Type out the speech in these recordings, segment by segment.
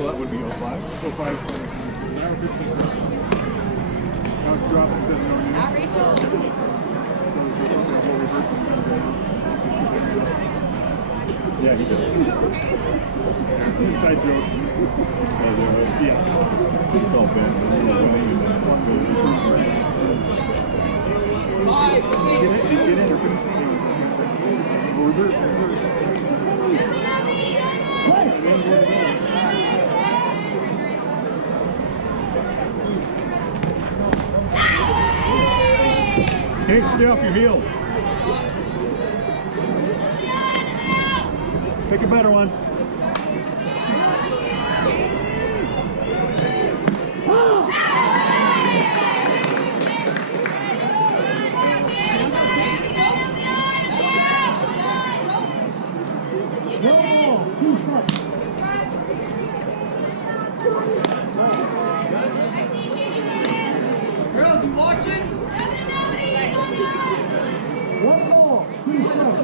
So that would be 05. 05. Now it's dropped instead of going in. Rachel. Yeah, he did. Inside joke. Yeah. It's all bad. 5, 6, 2. Get in or finish the game. Okay, stay off your heels. Pick a better one. Girls, you watching? One more. 2 strikes.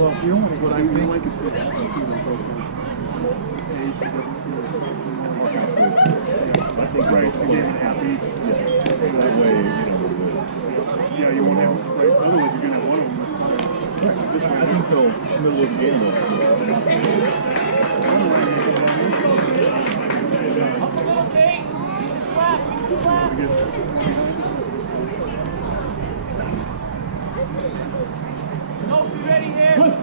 Well, you don't want to go down there. Like it's I think right. Again, half each. That way, Yeah, you won't have. Right. Otherwise, you're gonna have one of them that's coming. right. This way, I think till middle of the game. Up a little, Kate. Slap. Slap. Nope, you ready here?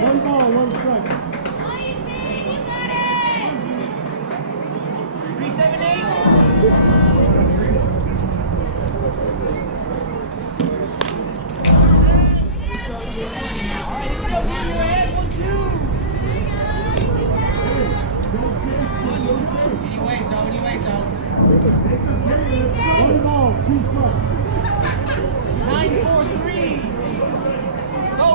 One ball, one strike. 378. One ball, 2 strikes. 943. Go.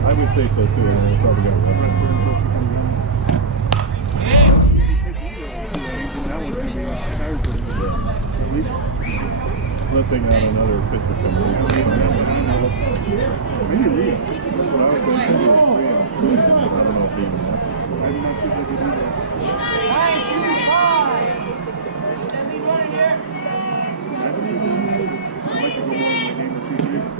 I would say so too. I probably got a rest until she comes in. That one's gonna be tired for them. At least unless they got another pitcher coming in. Maybe Lee. That's what I was thinking. Maybe 3 on 6. I don't know if even that's it. I did not see if they could do that. 9-2-5. Let me run in here. That's good. I'd like to go more in the game of 2-3.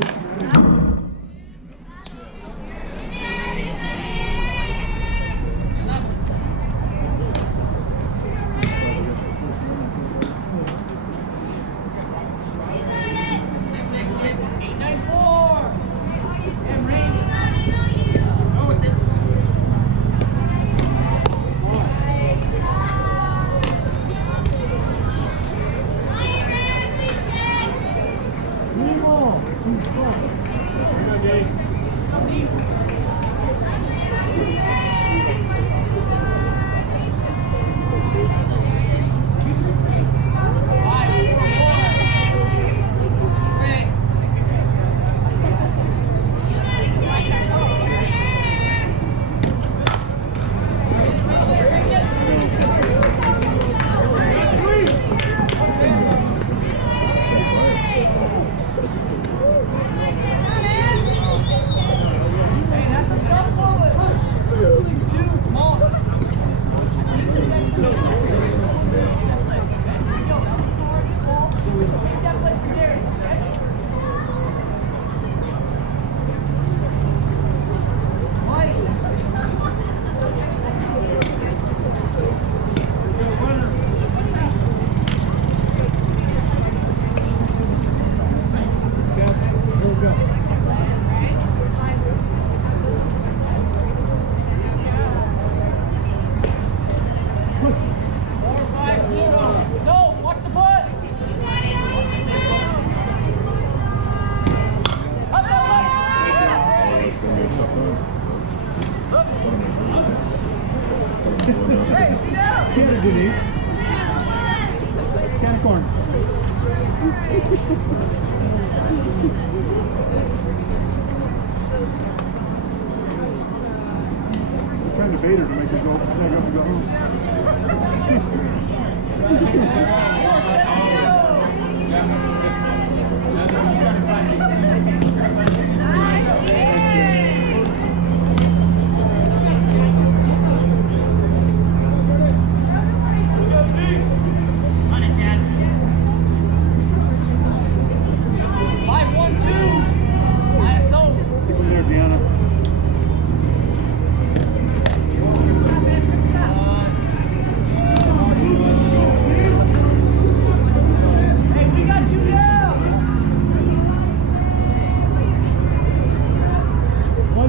Trying to bait her to make her go snag up and go home.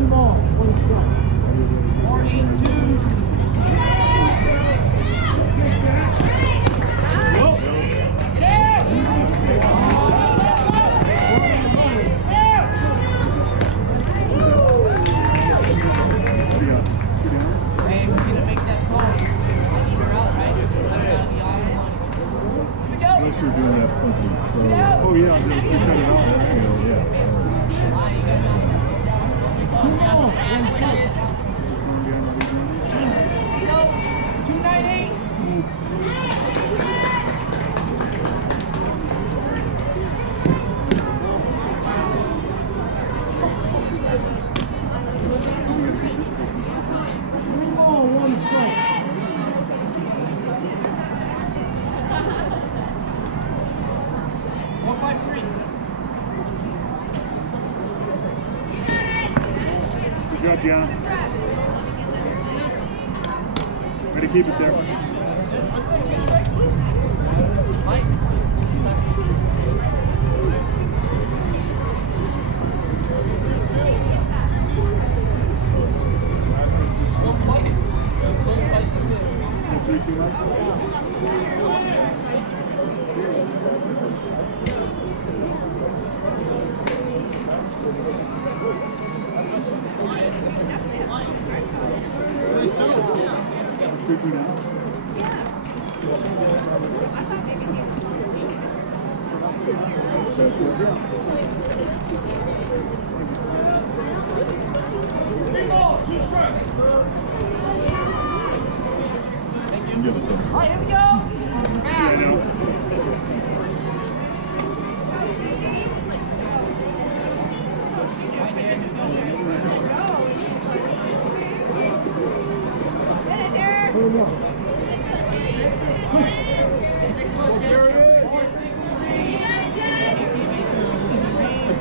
ball, one strike. 4-8-2. Hey, we're gonna make that call. You're out, right? You're out of the auto one. Here we go. Unless you're doing that funky. So, Oh yeah, just to cut it off. that's, you know, yeah. Go. 298. Good job, John. Way to keep it there. Three too much? Three too now? Just, All right, here we go. Yeah, I know.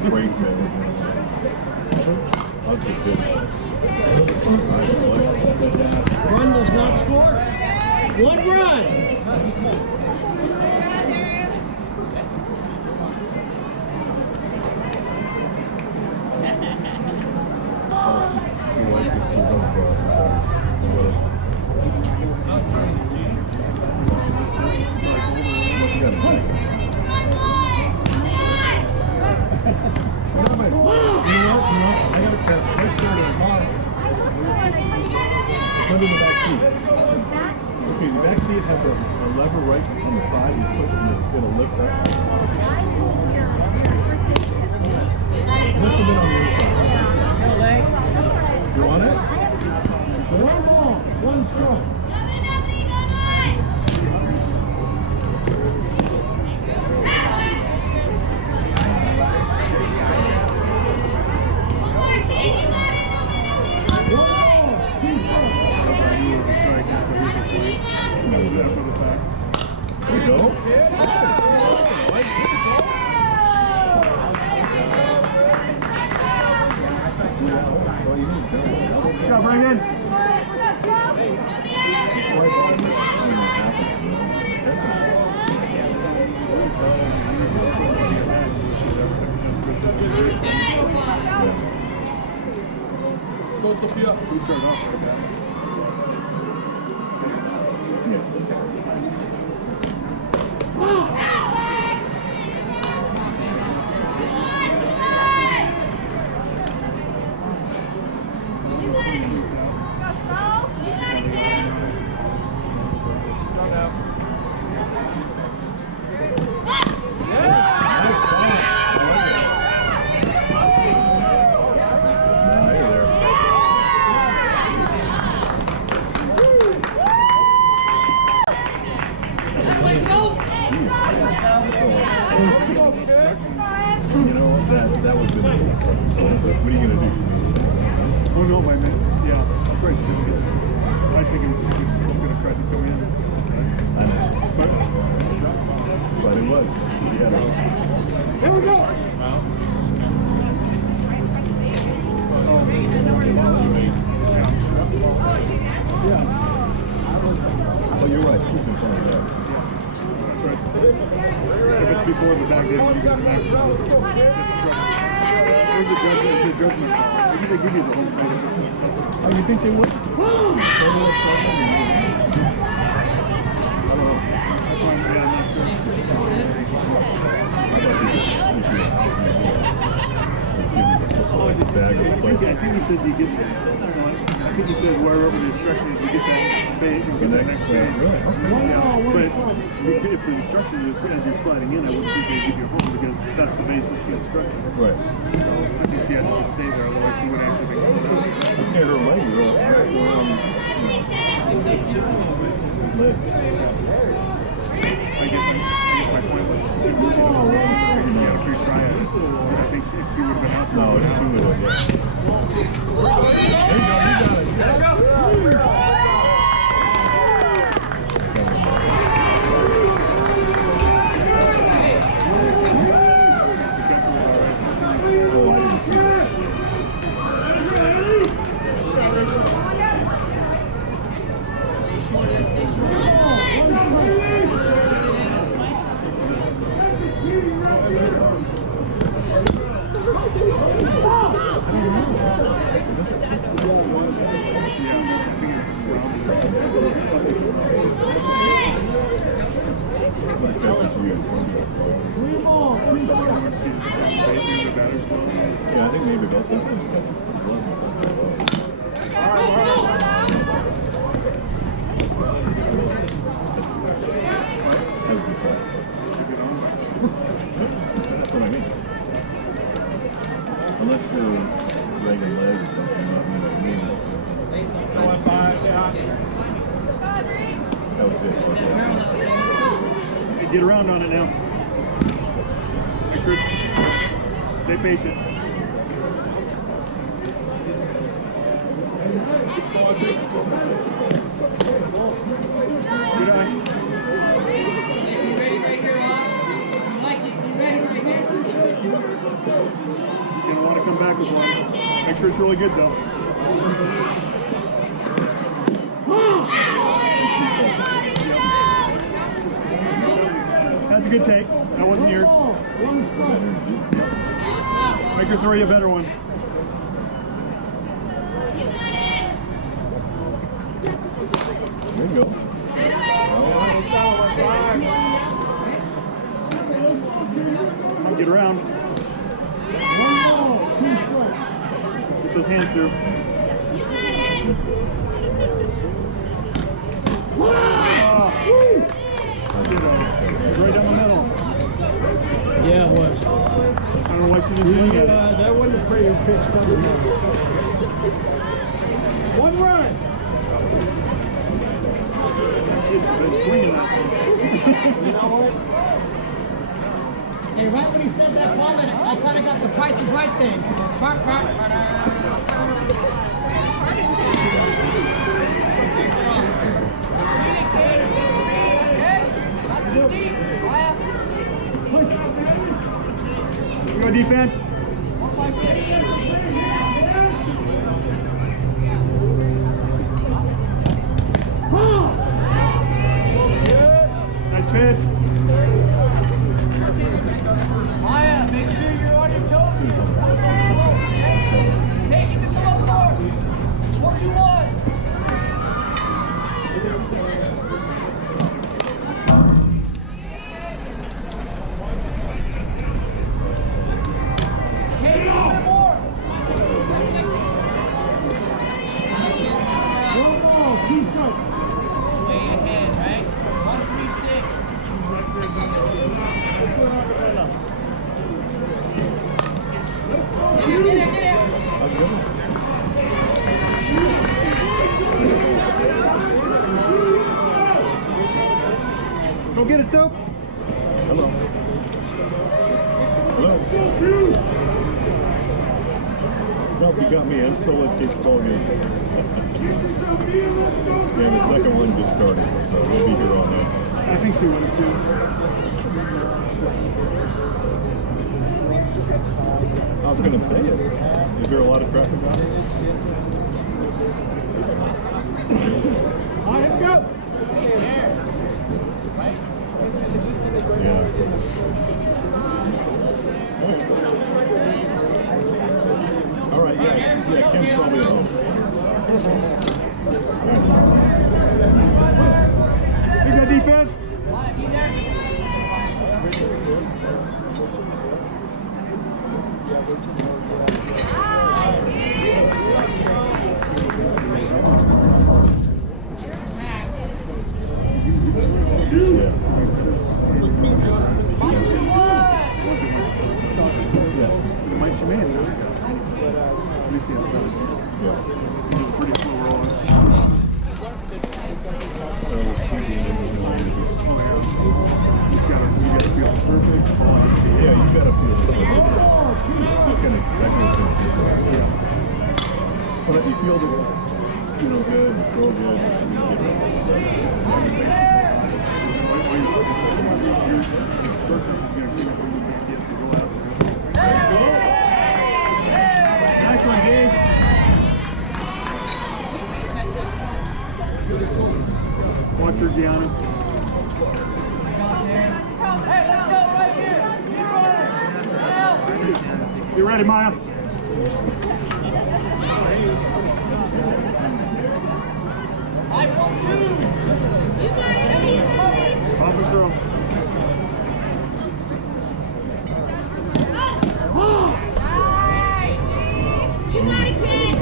great, man. That was good. Nice play. Run does not score. One run. You like this kid up, I got a cat right there in the car. Put it in the back seat. Okay, the back seat has a lever right on the side. You push it and it's going to lift up. Lift it in on the inside. You want it? One ball, one strike. There we go. Good job, Brandon. Go, Sophia. We started off like that. You know what? That would be. What are you gonna do? Oh no, my man. Yeah, that's right. I was thinking she was going to try to go in. I know. But it was. Yeah. Here we go. Oh, you're right. She's in front of that. That's right. If it's before the back, then you can back. There's a judgment call. Maybe they give you the home plate. Oh, you think they would? I don't know. That's why I'm not sure. I think he said you get. I think he said wherever the instruction is, you get that bait and get the next bait. Really? Yeah, but if the instruction is as you're sliding in, I wouldn't think they give you a home because that's the base that she instructed. Right. I think she had to just stay there, otherwise she would actually be coming out. Yeah, her leg roll around, leg. I guess my point was she couldn't see the whole road because she had a few tryouts. But I think if she would have been out, she No, would it's have two been of out. them, yeah. There you go, you got it. Let her go. Oh, I didn't see that. That's just weird. Yeah, I think maybe about something. That's what I mean. Unless you're dragging legs or something, not me. That was it. Get around on it now. Make sure. Stay patient. Good eye. You ready right here, Rob? You like it? You ready right here? You're gonna want to come back with one. Make sure it's really good though. That's a good take. That wasn't yours. Make her throw you a better one. There you go. Get around. Get those hands through. Right down the middle. Yeah, it was. I don't know why she didn't swing at it. That wasn't a pretty pitch coming out. One run. She's been swinging that thing. Hey, right when he said that comment, I kind of got the Price is Right thing. Bark, bark. Go defense. Nice pitch. Maya, make sure you're on your toes. Hey, get the ball forward. 4-2-1. Hey, go forward. One ball, two strikes. Way ahead, right? 1-3-6. Get it. Go get it, Soph. Hello. Hello. Nope, you got me. I'm still at Kate's ball game. Yeah, the second one just started, so we'll be here all night. I think she would too. I was going to say it. Is there a lot of traffic on it? All right, go. Yeah. Yeah, Kim's probably at home. You got defense? Mike Shemaine, let me see how that is. Yeah. He's a pretty slow roller. You gotta feel perfect. Yeah, you gotta feel it. But you feel the, good, throw good. Nice one, Gabe. Watch her, Gianna. Hey, let's go right here. You ready, Maya? Off and throw. You got it, kid.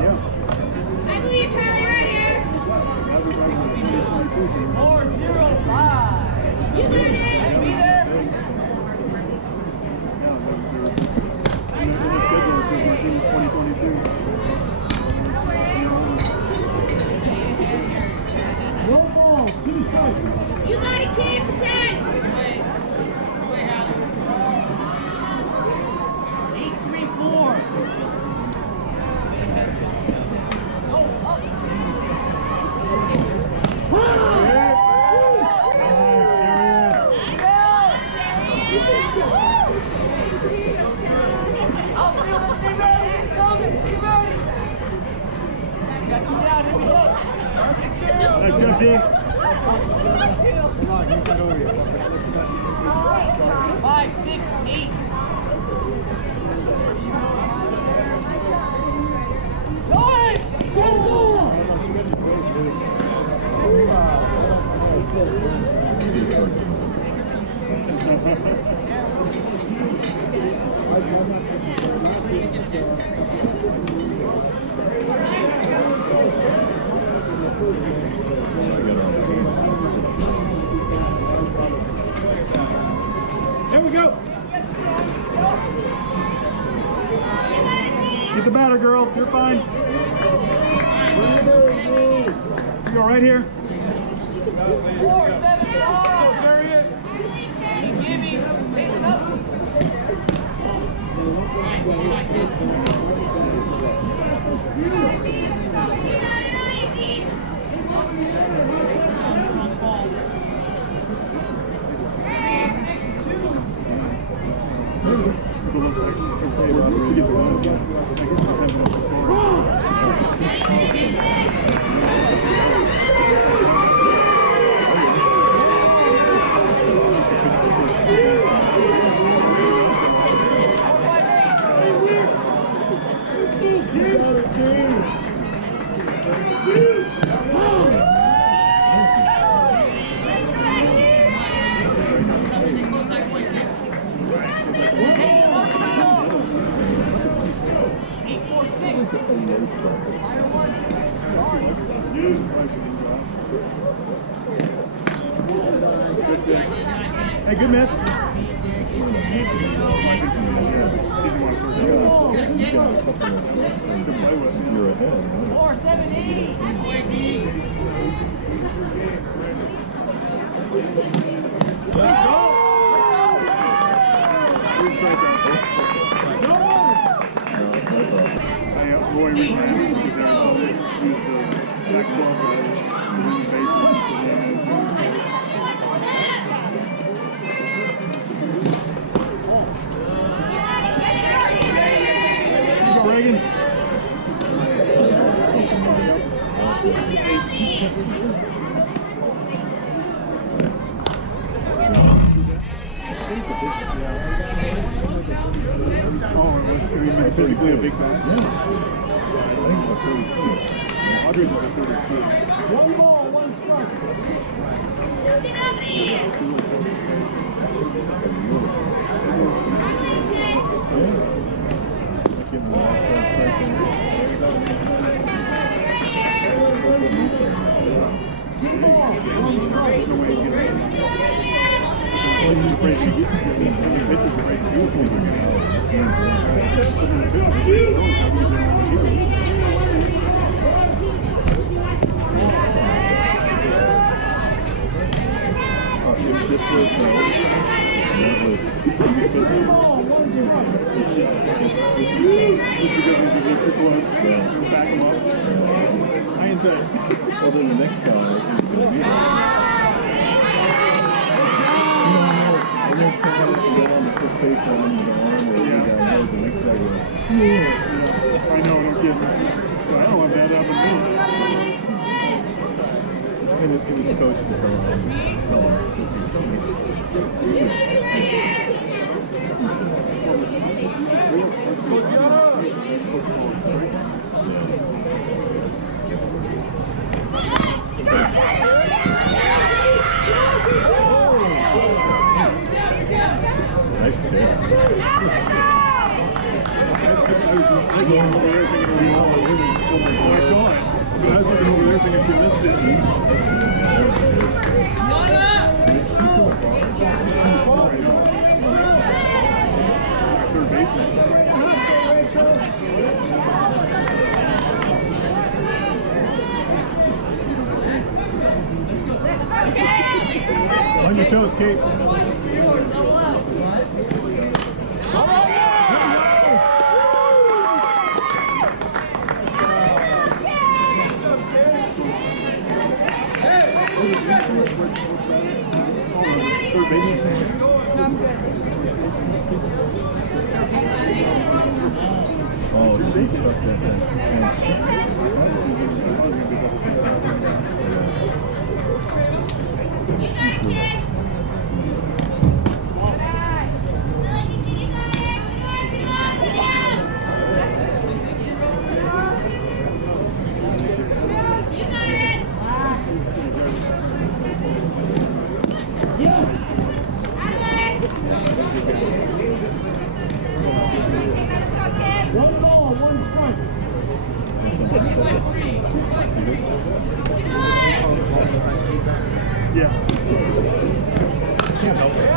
Yeah. I believe Kylie right here. 4-0-5. You got it. Be there. In the schedule it says my team is 2022. No ball. 2 strikes. You got it, kid. 10. 8-3-4. Nice job, Dave. 5, 6, 8. There we go. Get the batter, girls. You're fine. You go right here. 4, 7, 5. Give me. Hit another. You got it, Ivy. It looks like to get the win. I guess it depends on the score. Hey, good miss. You're ahead. 4, 7, 8. Three strikeouts. Roy reached out because he was the Pac-12 bases. Go, Reagan. Oh, physically a big guy? Yeah. I think it's a 30 feet. Audrey's is a 32. One ball, one strike. Get over here. Give me the outside strike in there. One ball, one strike. No way to get it. Pitcher's afraid to get it. Pitcher's afraid to use it. This was, that was, One ball, one strike. Just because he's a bit too close. Back him up. I can tell you. well, then the next guy is going to beat him. And then kind of go on the first base line with the arm where the guy knows the next guy goes, I know, no kidding. So I don't want that up and down. and it was a coach to tell him, nice pitch. I was looking over there thinking, I saw it. But I was looking over there thinking she missed it. Third baseman. On your toes, Kate. Third baseman. Oh, she took that thing. One ball, one strike. Yeah. Can't help it.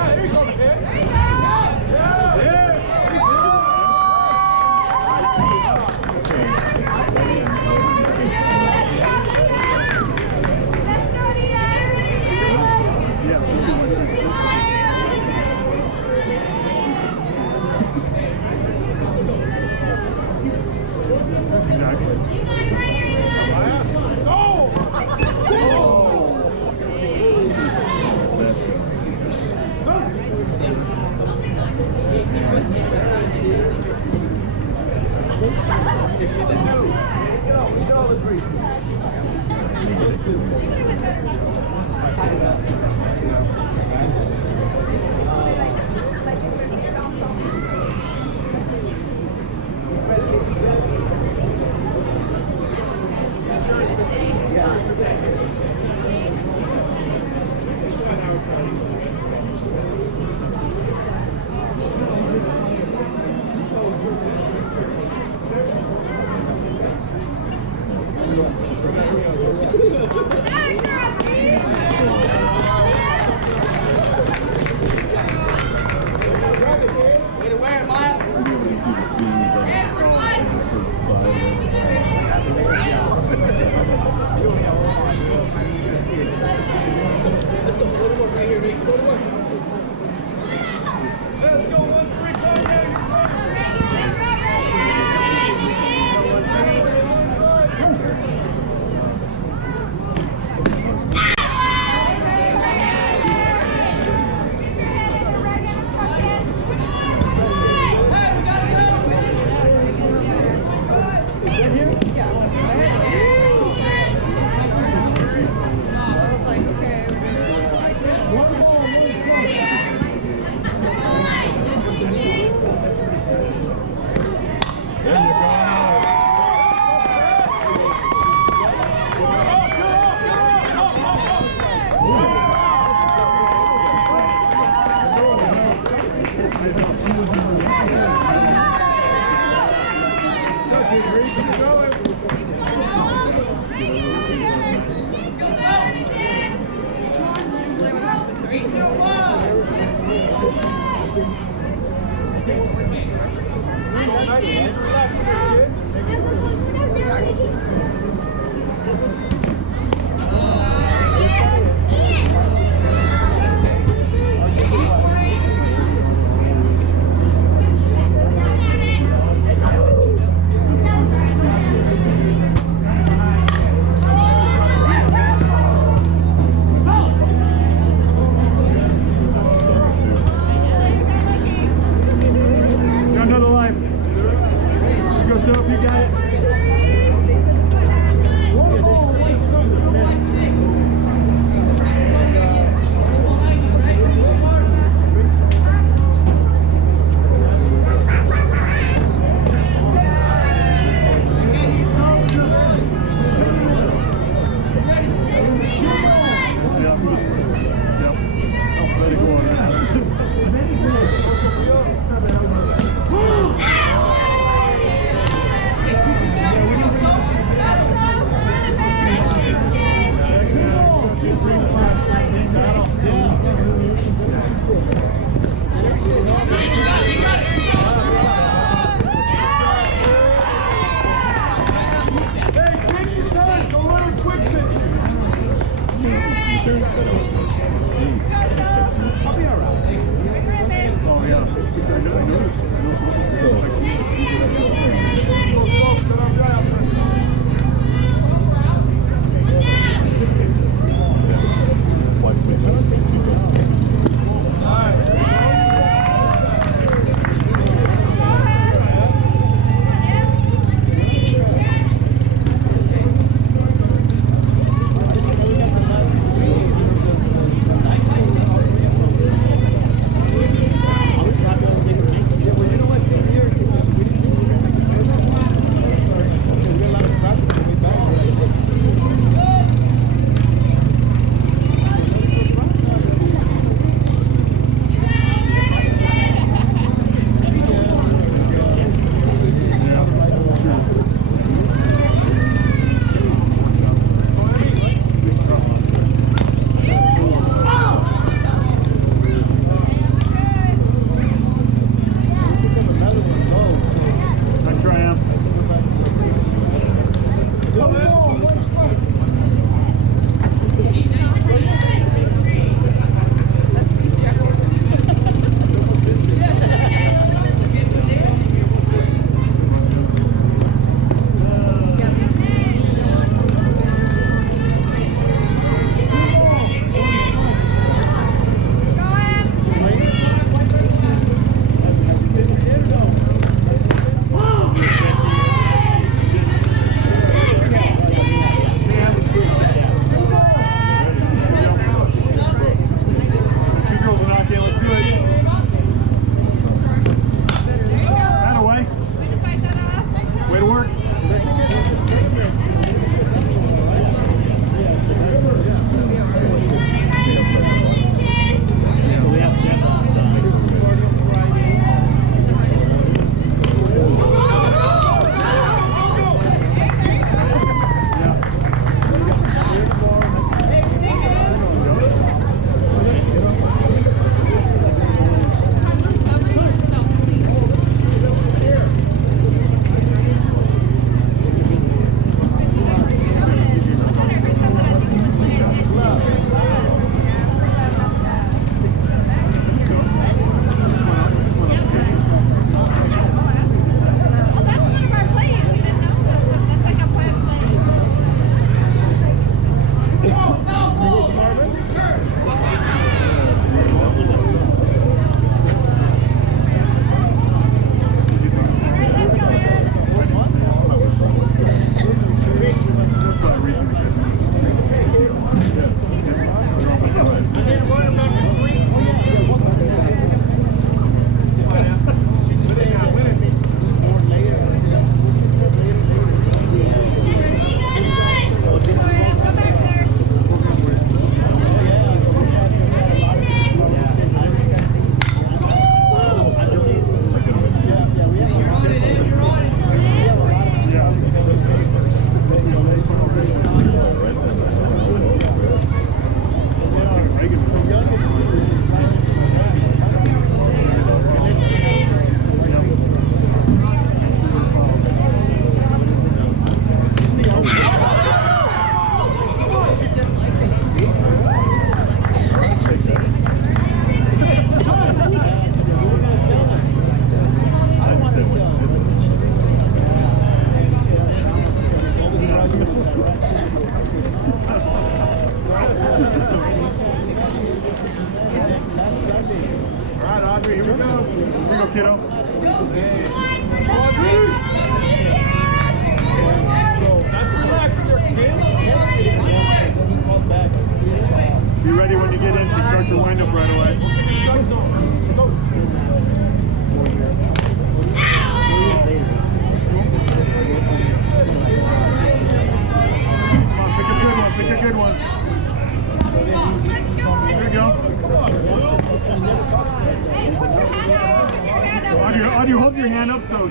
Be ready when you get in. She starts her wind up right away. Come on, pick a good one. Pick a good one. There you go. Audrey, hold your hand up so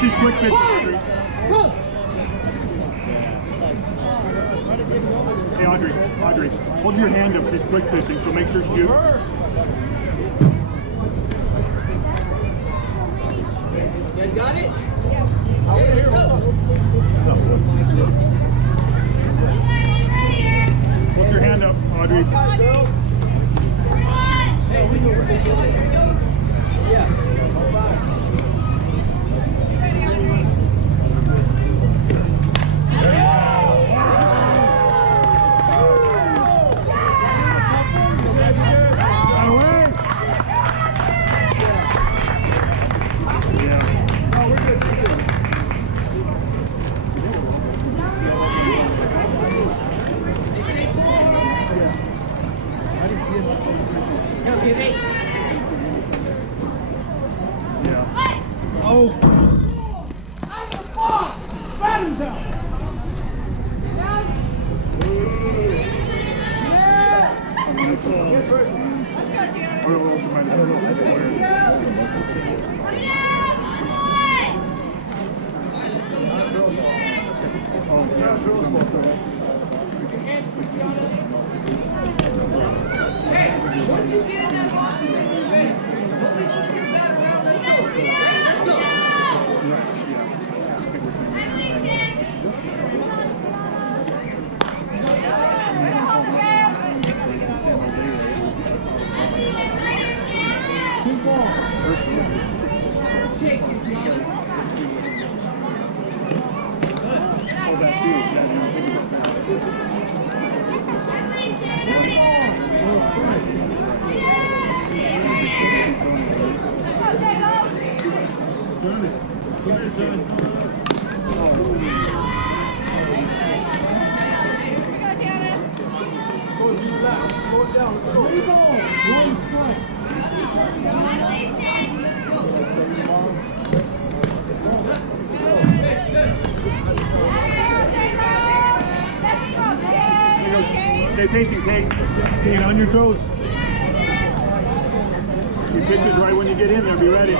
she's quick pitching, Audrey. Hey, Audrey, hold your hand up. She's quick pitching, so make sure she do. You got it? Hold your hand up, Audrey. Stay pacing, Kate. Kate, on your toes. She pitches right when you get in there. Be ready.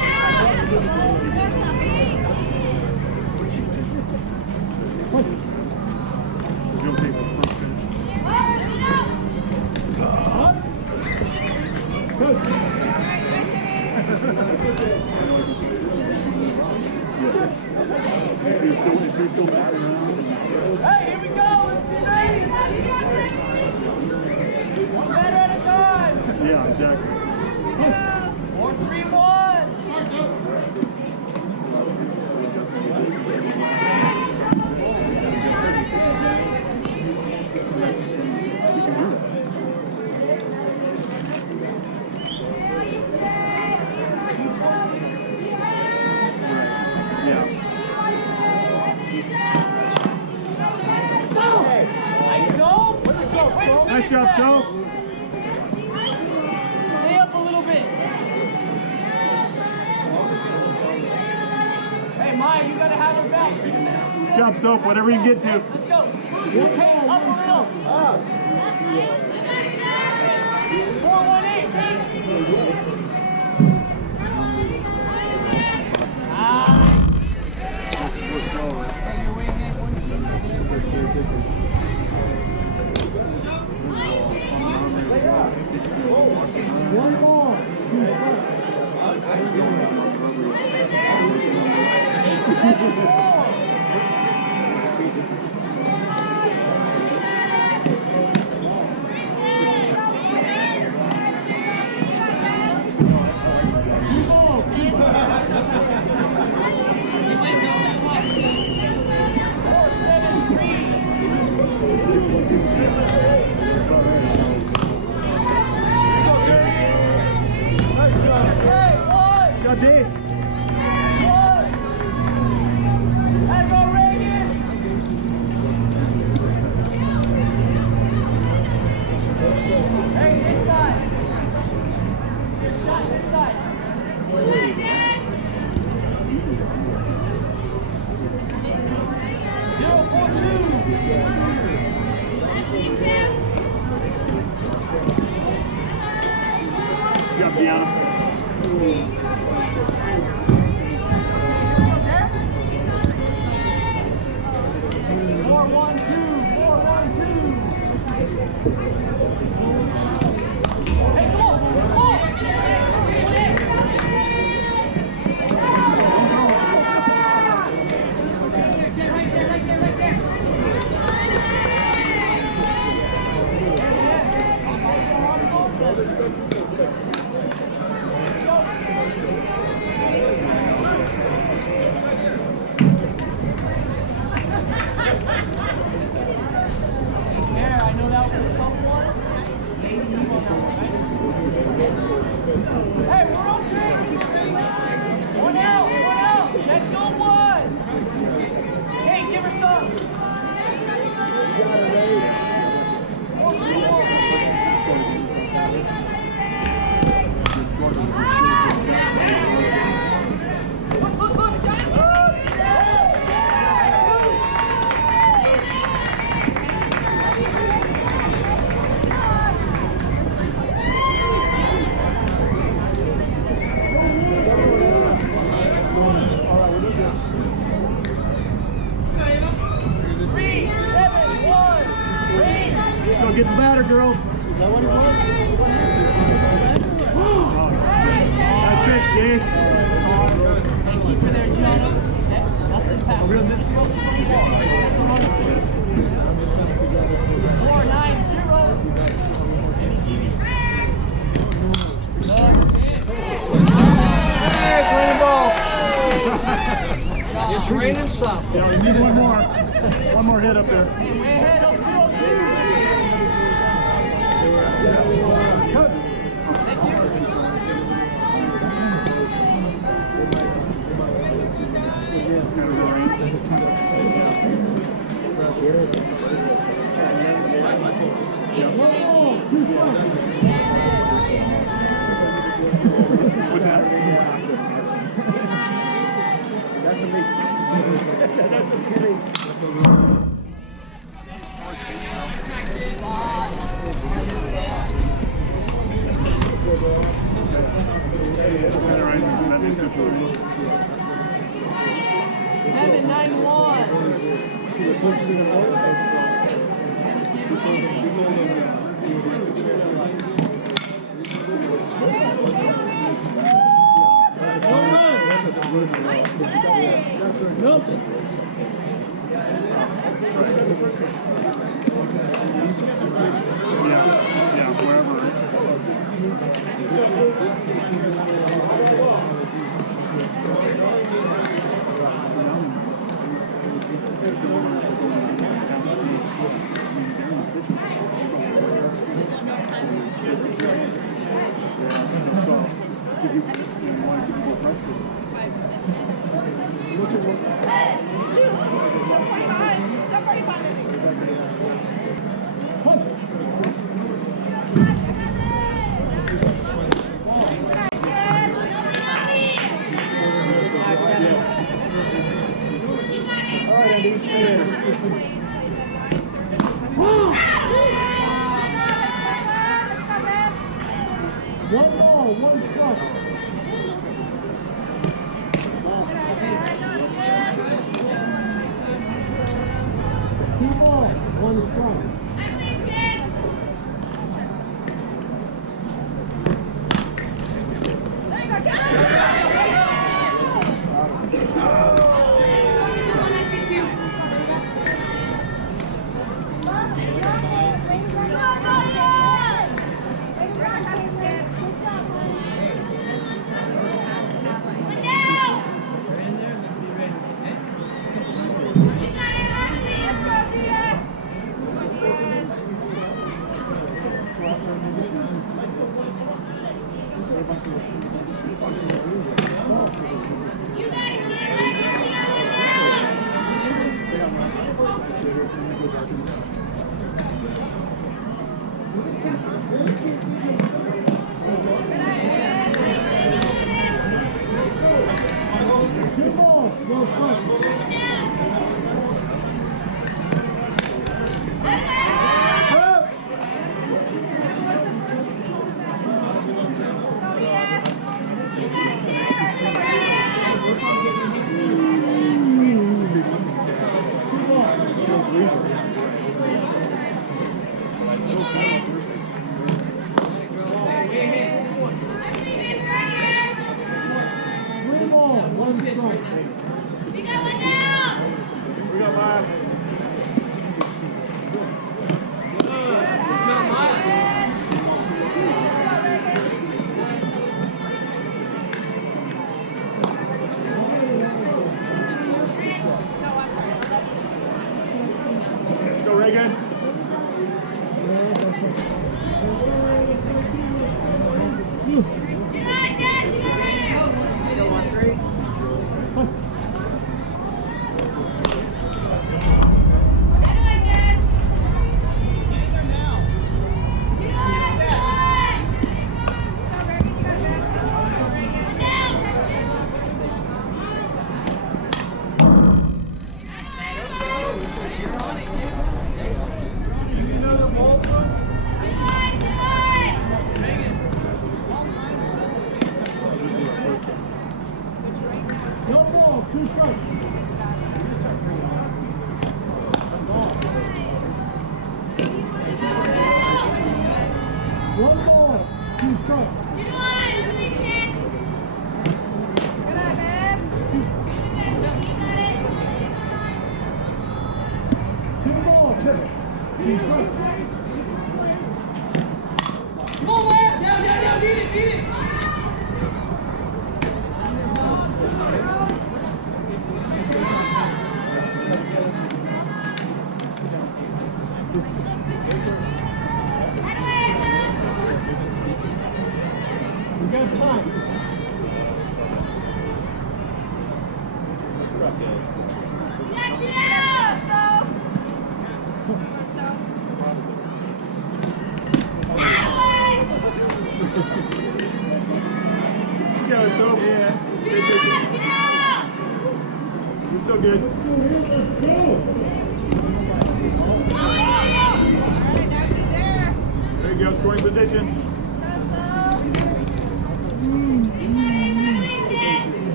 If you're still back around. Hey, here we go. Let's be ready. One batter at a time. Yeah, exactly. 4-3-1. Nice job, Joe. Stay up a little bit. Hey, Maya, you gotta have her back. Good job, Soph. Whatever you can get to. Let's go. Hey, up a little. 4-1-8. One ball. Good job, Dave. getting better, girls. Is that what it was? Nice pitch, Dave. Keeper there, John. That's the pass. 4-9-0. It's raining some. Yeah, we need one more. One more hit up there. What's that? That's a mistake. That's a mistake. Seven, 9-1. Yeah, wherever. One ball, one strike. Two balls, one strike. Two balls, no strike. Three balls, one strike. You got one down. We got 5. Go, Reagan. You got it, Jess. You got it right there. No balls, two strikes. Good. Two strikes. Come on, man. Down. Beat it. We got time. See how it's over. Yeah. Stay patient. You're still good. There you go. Scoring position.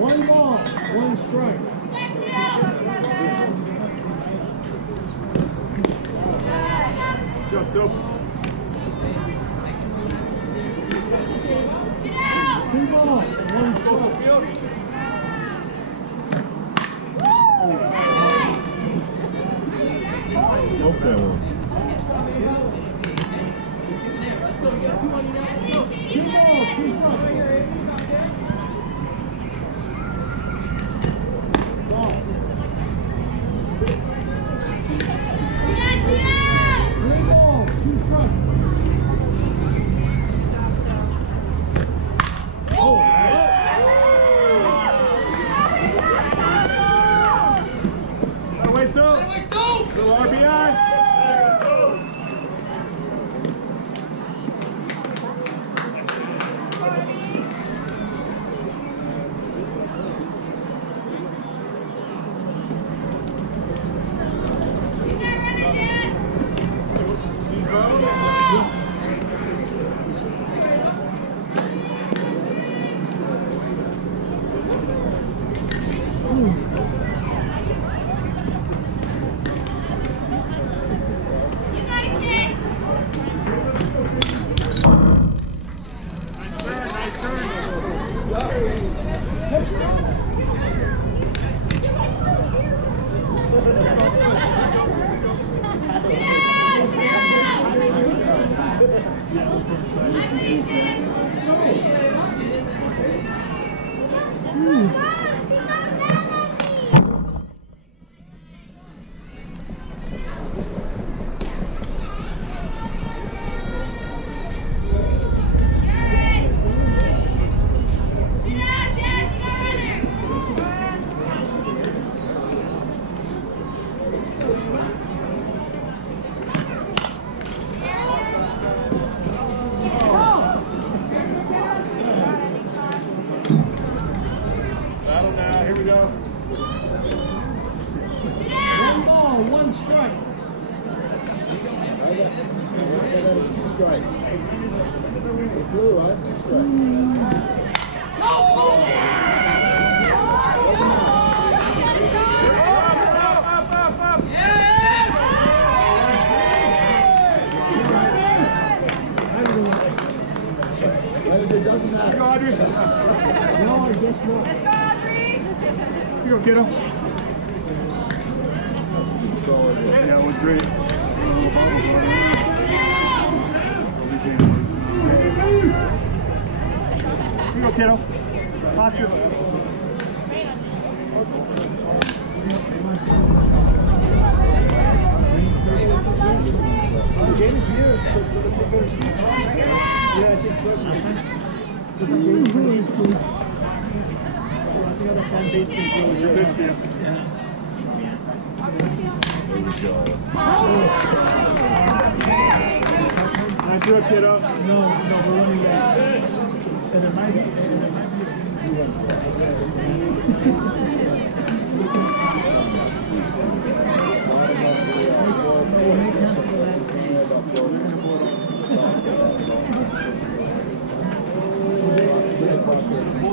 One ball, one strike. Jump, Soap. Two balls, one strike. Smoke that one. Two balls, two strikes. Ball. Three balls, two strikes. That way, Soap. Little RBI. Battle now. Here we go. One ball, one strike. It's two strikes. It's blue, right? Two strikes. Up. It doesn't matter. Go, Audrey. No, I guess not. Here you go, kiddo. Solid. Yeah, it was great. Here you go, kiddo. Posture. The game is here, so the better see. Yeah, I think so. The game is really cool. I think other fan base can really Good for you. Nice work, kiddo. No, we're running late. And it might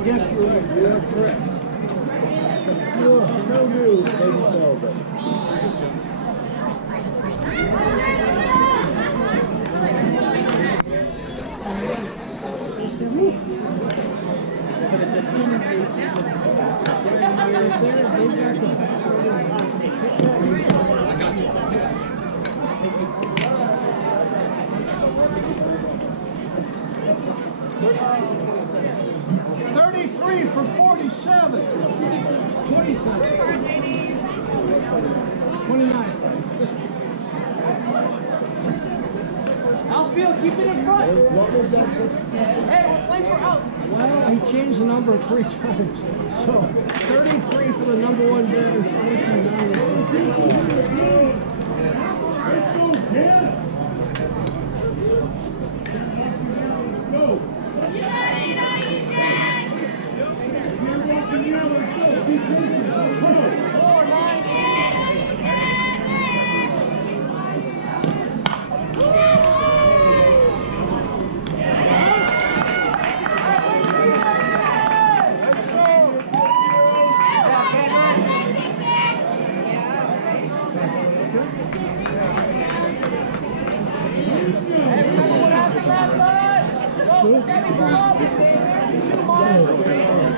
Yes, you're right. Yeah, correct. No news, maybe so, but. 27. 27. 29. Outfield, keep it in front. What was that? Hey, we're playing for out. Well, he changed the number 3 times. So 33 for the number 1 batter, 29.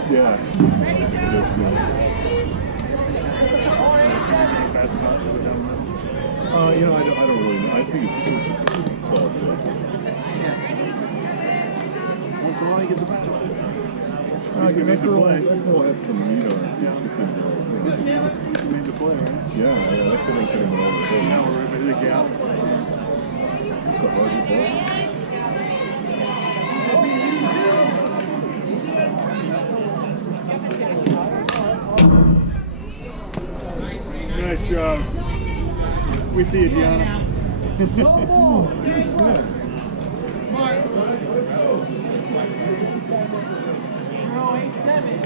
Yeah. Bad spot. Is it down the middle? You know, I don't really know. I think it's soft. Once in a while, you get the back. You can make the play. That girl had some meat on it. You made the play, right? Yeah, that could have came over. Now we're ready to get out. It's a hard ball. Nice job. We see you, Gianna. No ball. Mark. 087.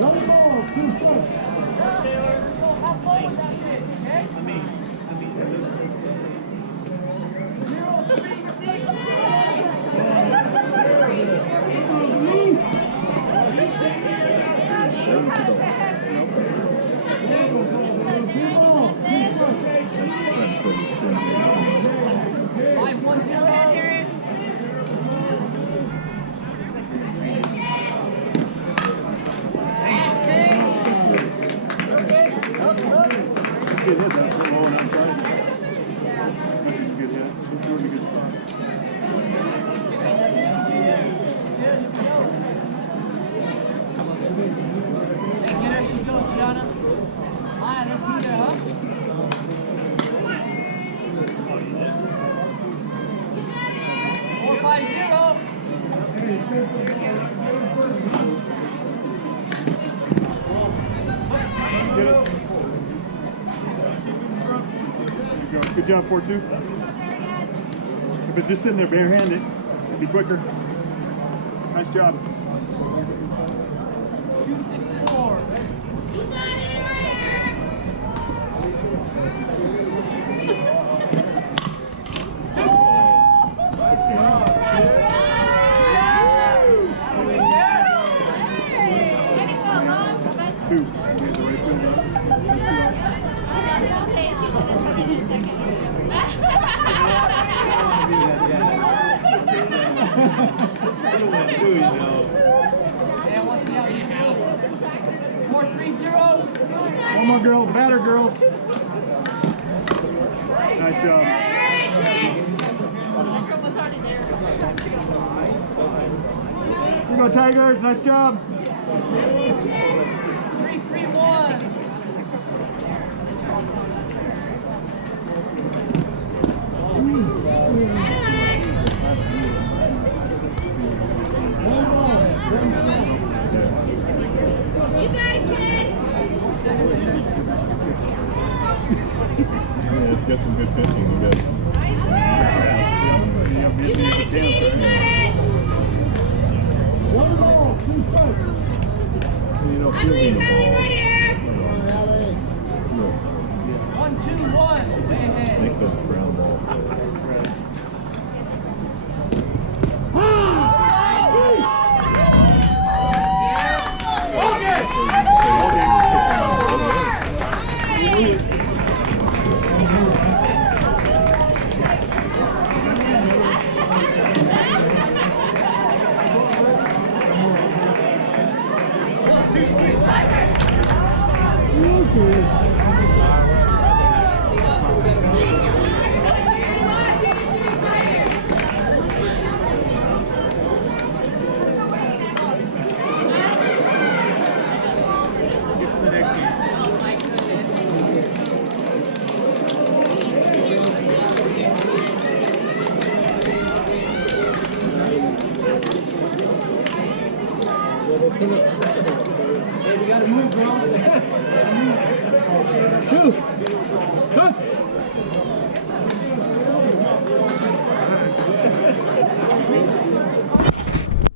One ball, 2 strikes. How far was that pitch? Okay? To me. 4-2. Good job, 4-2. If it's just sitting there barehanded, it'd be quicker. Nice job. 264. Two. Here's the right field up. Yeah, what's the out? 430. One more girl, batter girls. Nice job. was already there. Here we go, Tigers. Nice job. 331. You got it, kid. Yeah, got some good pitching. You got Nice work. You got it, kid. You got it. One ball, 2 strikes. you know, I'm fielding leaving the Valley ball. right here. Look, 1-2-1. Way I ahead. think that's a ground ball. Shoot.